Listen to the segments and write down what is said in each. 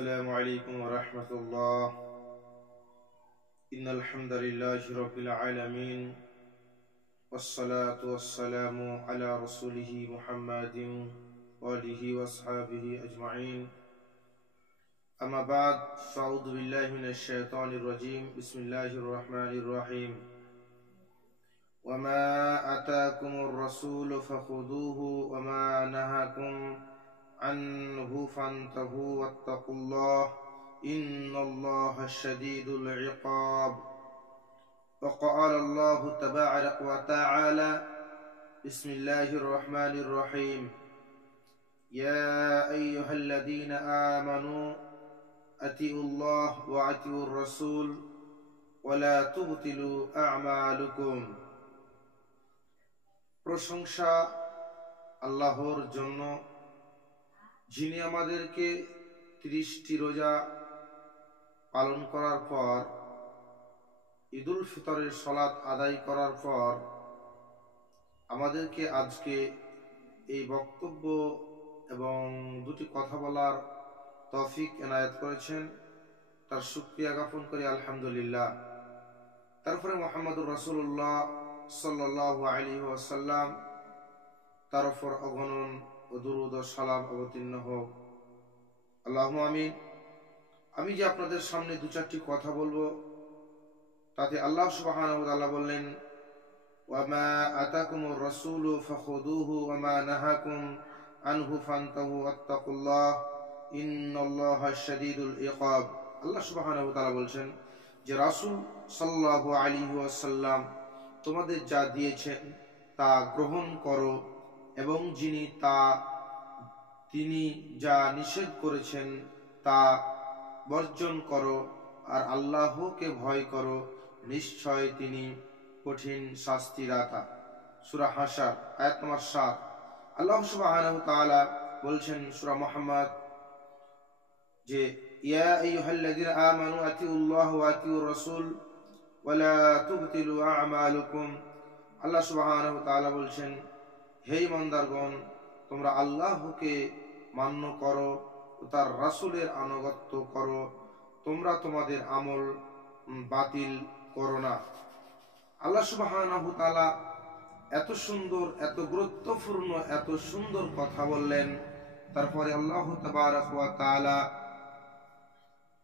السلام عليكم ورحمة الله. إن الحمد لله رب العالمين والصلاة والسلام على رسوله محمد وآله وأصحابه أجمعين. أما بعد فأعوذ بالله من الشيطان الرجيم. بسم الله الرحمن الرحيم. وما آتاكم الرسول فخذوه وما نهاكم عنه فانتهوا واتقوا الله إن الله شديد العقاب. وقال الله تبارك وتعالى بسم الله الرحمن الرحيم. يا أيها الذين آمنوا أطيعوا الله وأطيعوا الرسول ولا تبطلوا أعمالكم. প্রশংসা আল্লাহর জন্য, যিনি আমাদেরকে 30টি রোজা পালন করার পর ঈদুল ফিতরের সালাত আদায় করার পর আমাদেরকে আজকে এই বক্তব্য এবং দুটি কথা বলার তৌফিক এনায়েত করেছেন। তার শুকরিয়া জ্ঞাপন করি আলহামদুলিল্লাহ। তারপরে মুহাম্মদুর রাসূলুল্লাহ সাল্লাল্লাহু আলাইহি ওয়াসাল্লাম তার উপর অগণন ও দুরূদ ও সালাম অবতীর্ণ হোক। আল্লাহুম্মা আমিন। আমি যে আপনাদের সামনে দু চারটি কথা বলবো, তাতে আল্লাহ সুবহানাহু ওয়া তাআলা বললেন, ওয়ামা আতাকুমুর রাসূলু ফাখুযুহু ওয়ামা নাহাকুম আনহু ফান্তাহু ওয়াত্তাকুল্লাহ ইন্নাল্লাহা শাদীদুল ইকাব। আল্লাহ সুবহানাহু ওয়া তাআলা বলছেন যে রাসূল সাল্লাল্লাহু আলাইহি ওয়াসাল্লাম তোমাদের যা দিয়েছেন তা গ্রহণ করো, এবং তিনি যা নিষেধ করেছেন তা বর্জন করো, আর আল্লাহকে ভয় করো, নিশ্চয় তিনি কঠিন শাস্তিদাতা। সূরা হাশর আয়াত নম্বর 7। আল্লাহ সুবহানাহু ওয়া তাআলা বলছেন সূরা মুহাম্মদ যে ইয়া আইয়ুহাল্লাযীনা আমানু আতিউল্লাহ ওয়া আতিউর রাসূল ওয়া লা তুবতিলু আ'মালুকুম। আল্লাহ সুবহানাহু ওয়া তাআলা বলছেন, হে ঈমানদারগণ, তোমরা আল্লাহকে মান্য করো ও তার রাসূলের আনুগত্য করো, তোমরা তোমাদের আমল বাতিল করো না। আল্লাহ সুবহানাহু ওয়া তাআলা এত সুন্দর, এত গুরুত্বপূর্ণ, এত সুন্দর কথা বললেন। তারপরে আল্লাহ তাবারক ওয়া তাআলা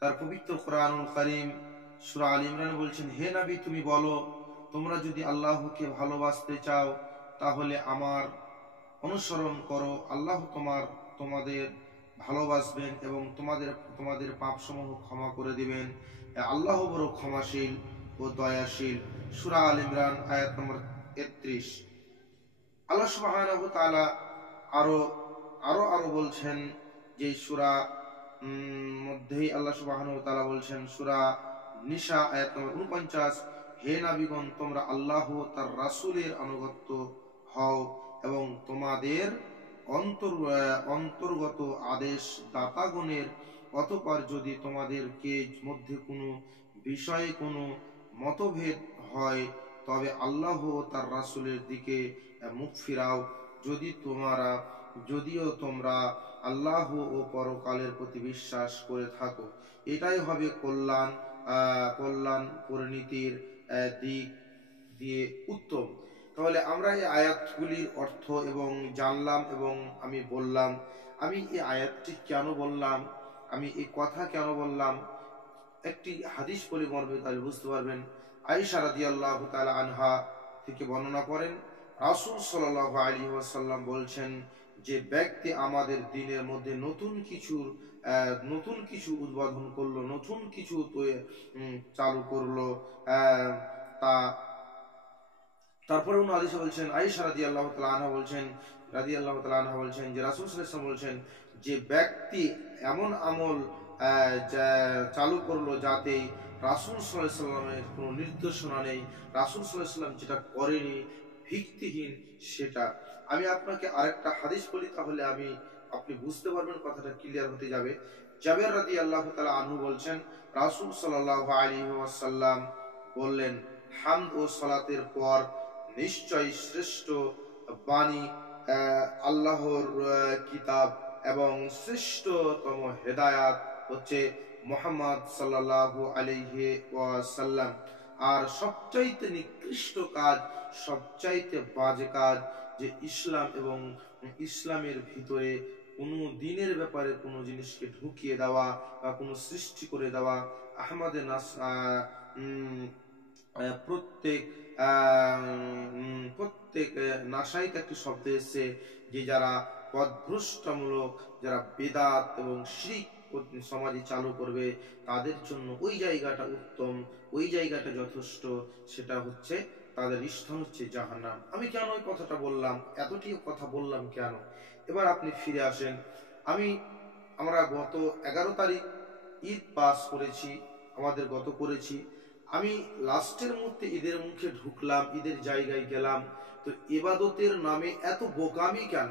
তার পবিত্র কোরআনুল কারীম সূরা আল ইমরান বলছেন, হে নবী তুমি বলো, তোমরা যদি আল্লাহকে ভালোবাসতে চাও তাহলে আমার অনুসরণ করো, আল্লাহ তোমাদের ভালোবাসবেন এবং তোমাদের পাপসমূহ ক্ষমা করে দিবেন। আল্লাহ বড় ক্ষমাশীল ও দয়াশীল। সূরা আল ইমরান আয়াত নম্বর 33। আল্লাহ সুবহানাহু ওয়া তাআলা আরো বলছেন যে সূরা মধ্যেই আল্লাহ সুবহানাহু ওয়া তাআলা বলছেন সূরা নিসা আয়াত নম্বর 49, হে নবীগণ, তোমরা আল্লাহ ও তার রাসূলের আনুগত্য হও এবং তোমাদের অন্তর্গত আদেশ দাতাগণের। অতঃপর যদি তোমাদেরকে মধ্যে কোনো বিষয়ে কোনো মতভেদ হয় তবে আল্লাহ ও তার রাসূলের দিকে মুখ ফিরাও। যদিও তোমরা আল্লাহ ও পরকালের প্রতি বিশ্বাস করে থাকো, এটাই হবে কল্যাণ পরিণতির দিক দিয়ে উত্তম। তাহলে আমরা এই আয়াতগুলির অর্থ এবং জানলাম, এবং আমি বললাম আমি এই আয়াতটি কেন বললাম, আমি এই কথা কেন বললাম। একটি হাদিস পড়ে মর্মে তাহলে বুঝতে পারবেন। আয়েশা রাদিয়াল্লাহু তাআলা আনহা থেকে বর্ণনা করেন, রাসূল সাল্লাল্লাহু আলাইহি ওয়াসাল্লাম বলছেন যে ব্যক্তি আমাদের দিনের মধ্যে নতুন কিছু উদ্বোধন করলো, নতুন কিছু চালু করলো, তারপরে অন্য হাদিসে বলছেন, আয়েশা রাদিয়াল্লাহু তাআলা আনহা বলছেন যে রাসূল সাল্লাল্লাহু আলাইহি ওয়াসাল্লাম বলছেন যে ব্যক্তি এমন আমল চালু করলো যাতে রাসূল সাল্লাল্লাহু আলাইহি ওয়াসাল্লামের কোনো নির্দেশনা নেই, রাসূল সাল্লাল্লাহু আলাইহি ওয়াসাল্লাম যেটা করেনি, ভিত্তিহীন সেটা। আমি আপনাকে আরেকটা হাদিস বলি, তাহলে আপনি বুঝতে পারবেন, কথাটা ক্লিয়ার হতে যাবে। জাবের রাদিয়াল্লাহু তাআলা আনহু বলছেন, রাসূল সাল্লাল্লাহু আলাইহি ওয়াসাল্লাম বললেন, হামদ ও সালাতের পর নিশ্চয় শ্রেষ্ঠ বাণী আল্লাহর কিতাব এবং শ্রেষ্ঠতম হেদায়াত হচ্ছে মুহাম্মদ সাল্লাল্লাহু আলাইহি ওয়াসাল্লাম। আর সবচাইতে নিকৃষ্ট কাজ, সবচাইতে বাজে কাজ যে ইসলাম এবং ইসলামের ভিতরে কোনো দিনের ব্যাপারে কোনো জিনিসকে ঢুকিয়ে দেওয়া বা কোনো সৃষ্টি করে দেওয়া। আহমদে প্রত্যেক প্রত্যেক নাসাইতে একটি শব্দ এসেছে যে যারা পথভ্রষ্টমূলক, যারা বেদাত এবং শিরক সমাজে চালু করবে, তাদের জন্য ওই জায়গাটা উত্তম, ওই জায়গাটা যথেষ্ট। সেটা হচ্ছে তাদের স্থান হচ্ছে জাহান্নাম। আমি কেন ওই কথাটা বললাম, এতটি কথা বললাম কেন? এবার আপনি ফিরে আসেন। আমরা গত 11 তারিখ ঈদ পাস করেছি, আমাদের গত করেছি। আমি লাস্টের মুহূর্তে ঈদের মুখে ঢুকলাম, ঈদের জায়গায় গেলাম, তো ইবাদতের নামে এত বোকামি কেন?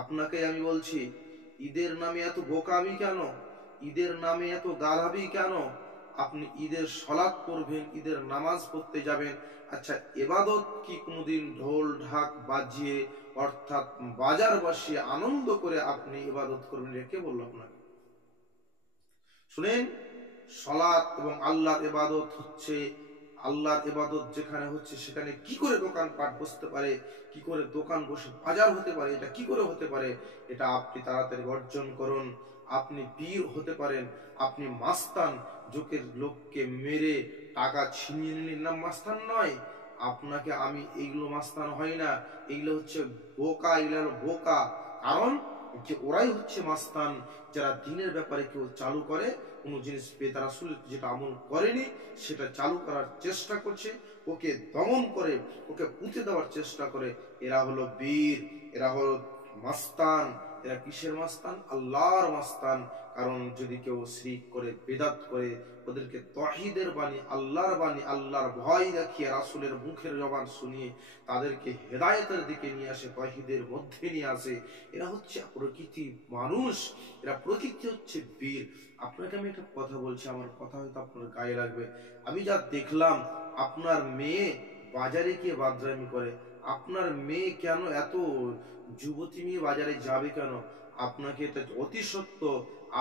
আপনাকে আমি বলছি, ঈদের নামে এত বোকামি কেন? ঈদের নামে এত গাধাবি কেন? আপনি ঈদের সলাৎ করবেন, ঈদের নামাজ পড়তে যাবেন, আচ্ছা ইবাদত কি কোনোদিন ঢোল ঢাক বাজিয়ে অর্থাৎ বাজার বসিয়ে আনন্দ করে আপনি ইবাদত করবেন? কে বললো আপনাকে? শুনেন, সলাৎ এবং আল্লাহর ইবাদত হচ্ছে, আল্লাহর ইবাদত যেখানে হচ্ছে সেখানে কি করে দোকান পাট বসতে পারে, কি করে দোকান বসে বাজার হতে পারে, এটা কি করে হতে পারে? এটা আপনি তাড়াতাড়ি বর্জন করুন। আপনি বীর হতে পারেন, আপনি মাস্তান, লোককে মেরে টাকা ছিনিয়ে নিলে নাম মাস্তান নয়। আপনাকে আমি এইগুলো মাস্তান হয় না, এগুলো হচ্ছে বোকা, এগুলো হলো বোকা। কারণ যে ওরাই হচ্ছে মাস্তান যারা দিনের ব্যাপারে কেউ চালু করে কোনো জিনিস তারা আসলে যেটা আমল করেনি সেটা চালু করার চেষ্টা করছে, ওকে দমন করে, ওকে পুঁতে দেওয়ার চেষ্টা করে। এরা হলো বীর, এরা হলো মাস্তান। এরা কিসের মাস্তান? আল্লাহর মাস্তান। কারণ যদি কেউ শিরক করে, বিদআত করে, ওদেরকে তাওহীদের বাণী, আল্লাহর বাণী, আল্লাহর ভয় দেখিয়ে, রাসূলের মুখের জবান শুনিয়ে তাদেরকে হেদায়েতের দিকে নিয়ে আসে, তাওহীদের মধ্যে নিয়ে আসে, এরা হচ্ছে প্রকৃতি মানুষ, এরা প্রকৃতি হচ্ছে বীর। আপনাকে আমি একটা কথা বলছি, আমার কথা হয়তো আপনার গায়ে লাগবে। আমি যা দেখলাম, আপনার মেয়ে বাজারে গিয়ে বাদরামি করে। আপনার মেয়ে কেন এত যুবতী মেয়ে বাজারে যাবে কেন? আপনাকে এটা অতি সত্য,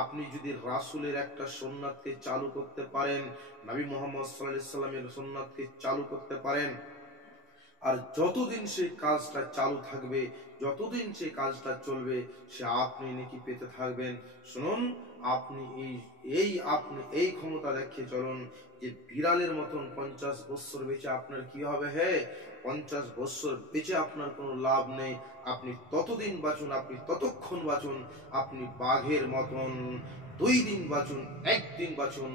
আপনি যদি রাসূলের একটা সুন্নাতকে চালু করতে পারেন, নবী মুহাম্মদ সাল্লাল্লাহু আলাইহি সাল্লামের সুন্নাতকে চালু করতে পারেন, আর যতদিন সেই কাজটা চালু থাকবে, যতদিন সেই কাজটা চলবে, সে আপনি নাকি পেতে থাকবেন। শুনুন, আপনি আপনি এই ক্ষমতা দেখিয়ে চলুন যে বিড়ালের মতন 50 বছর বেঁচে আপনার কি হবে? হে, 50 বছর বেঁচে আপনার কোনো লাভ নেই। আপনি ততদিন বাঁচুন, আপনি ততক্ষণ বাঁচুন, আপনি বাঘের মতন 2 দিন বাঁচুন, 1 দিন বাঁচুন,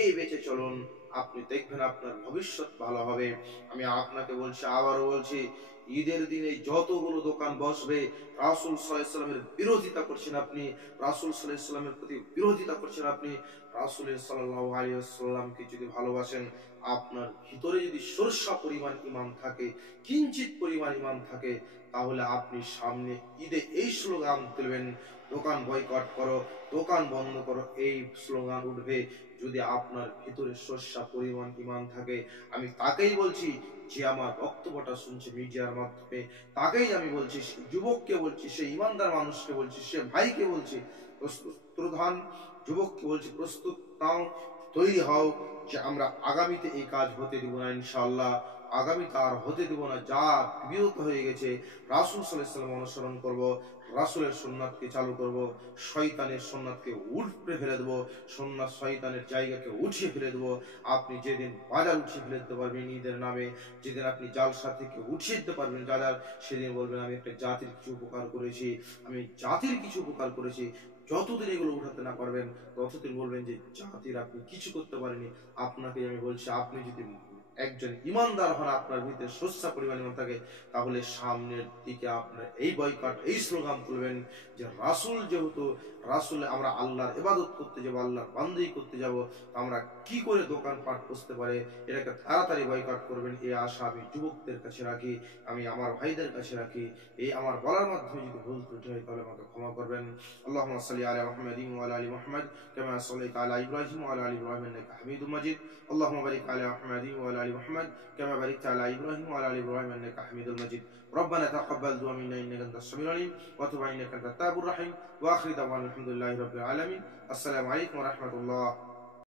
এই বেঁচে চলুন, আপনি দেখবেন আপনার ভবিষ্যৎ ভালো হবে। আমি আপনাকে বলছি, আবারও বলছি, ঈদের দিনে যতগুলো দোকান বসবে, রাসূল সাল্লাল্লাহু আলাইহি সাল্লামের বিরোধিতা করছেন আপনি, রাসূল সাল্লাল্লাহু আলাইহি সাল্লামের প্রতি বিরোধিতা করছেন আপনি। রাসূল সাল্লাল্লাহু আলাইহি ওয়াসাল্লামকে যদি ভালোবাসেন, আপনার ভিতরে যদি সরষা পরিমাণ ঈমান থাকে, কিঞ্চিত পরিমাণ ঈমান থাকে, তাহলে আপনি সামনে ঈদে এই স্লোগান তুলবেন, দোকান বয়কট করো, দোকান বন্ধ করো, এই স্লোগান উঠবে। যদি আপনার ভিতরে সরষা পরিমাণ ঈমান থাকে, আমি তাকেই বলছি যে আমার বক্তব্যটা শুনছে মিডিয়ার মাধ্যমে, তাকেই আমি বলছি, যুবককে বলছি, সে ইমানদার মানুষকে বলছি, সে ভাইকে বলছি, প্রধান যুবককে বলছি, প্রস্তুত নাও, তৈরি হও, যে আমরা আগামীতে এই কাজ হতে দিব না ইনশাআল্লাহ। আগামীতে আর হতে দিব না। যা বিরত হয়ে গেছে, রাসূল সাল্লাল্লাহু আলাইহি ওয়াসাল্লাম অনুসরণ করব, রাসূলের সুন্নাতকে চালু করব, শয়তানের সুন্নাতকে উল্টে ফেলে দেব, সুন্নাত শয়তানের জায়গাকে উঠিয়ে ফেলে দেব। আপনি যেদিন বাজার উঠিয়ে ফেলে দিতে পারবেন ঈদের নামে, যেদিন আপনি জালসা থেকে উঠিয়ে দিতে পারবেন বাজার, সেদিন বলবেন আমি একটা জাতির কিছু উপকার করেছি, আমি জাতির কিছু উপকার করেছি। যতদিন এগুলো উঠাতে না পারবেন, ততদিন বলবেন যে জাতির আপনি কিছু করতে পারেনি। আপনাকে আমি বলছি, আপনি যদি একজন ইমানদার হন, আপনার ভিতরে সচ্চা পরিমাণ ইমান থাকে, তাহলে সামনের দিকে আপনার এই বয়কট, এই স্লোগান তুলবেন যে রাসূল, যেহেতু রাসূল, আমরা আল্লাহর ইবাদত করতে যাব, আল্লাহর বান্দাই করতে যাব, আমরা কি করে দোকান পাট বসতে পারে, এটাকে তাড়াতাড়ি বয়কট করবেন। এই আশা আমি যুবকদের কাছে রাখি, আমি আমার ভাইদের কাছে রাখি। এই আমার বলার মাধ্যমে যদি ভুল ত্রুটি হয় তাহলে আমাকে ক্ষমা করবেন। আল্লাহুম্মা সাল্লি আলা মুহাম্মাদিন ওয়া আলা আলি মুহাম্মাদ কামা সাল্লাইতা আলা ইব্রাহিম ওয়া আলা আলি ইব্রাহিম ইন্নাকা হামিদুম মাজিদ। আল্লাহুম্মা বারিক আলা মুহাম্মাদিন ওয়া আলা آل محمد كما باركت على إبراهيم وعلى آل إبراهيم إنك حميد مجيد. ربنا تقبل دعاء منا إنك أنت السميع العليم وتب علينا إنك أنت التواب الرحيم. وآخر دعوانا الحمد لله رب العالمين. السلام عليكم ورحمة الله.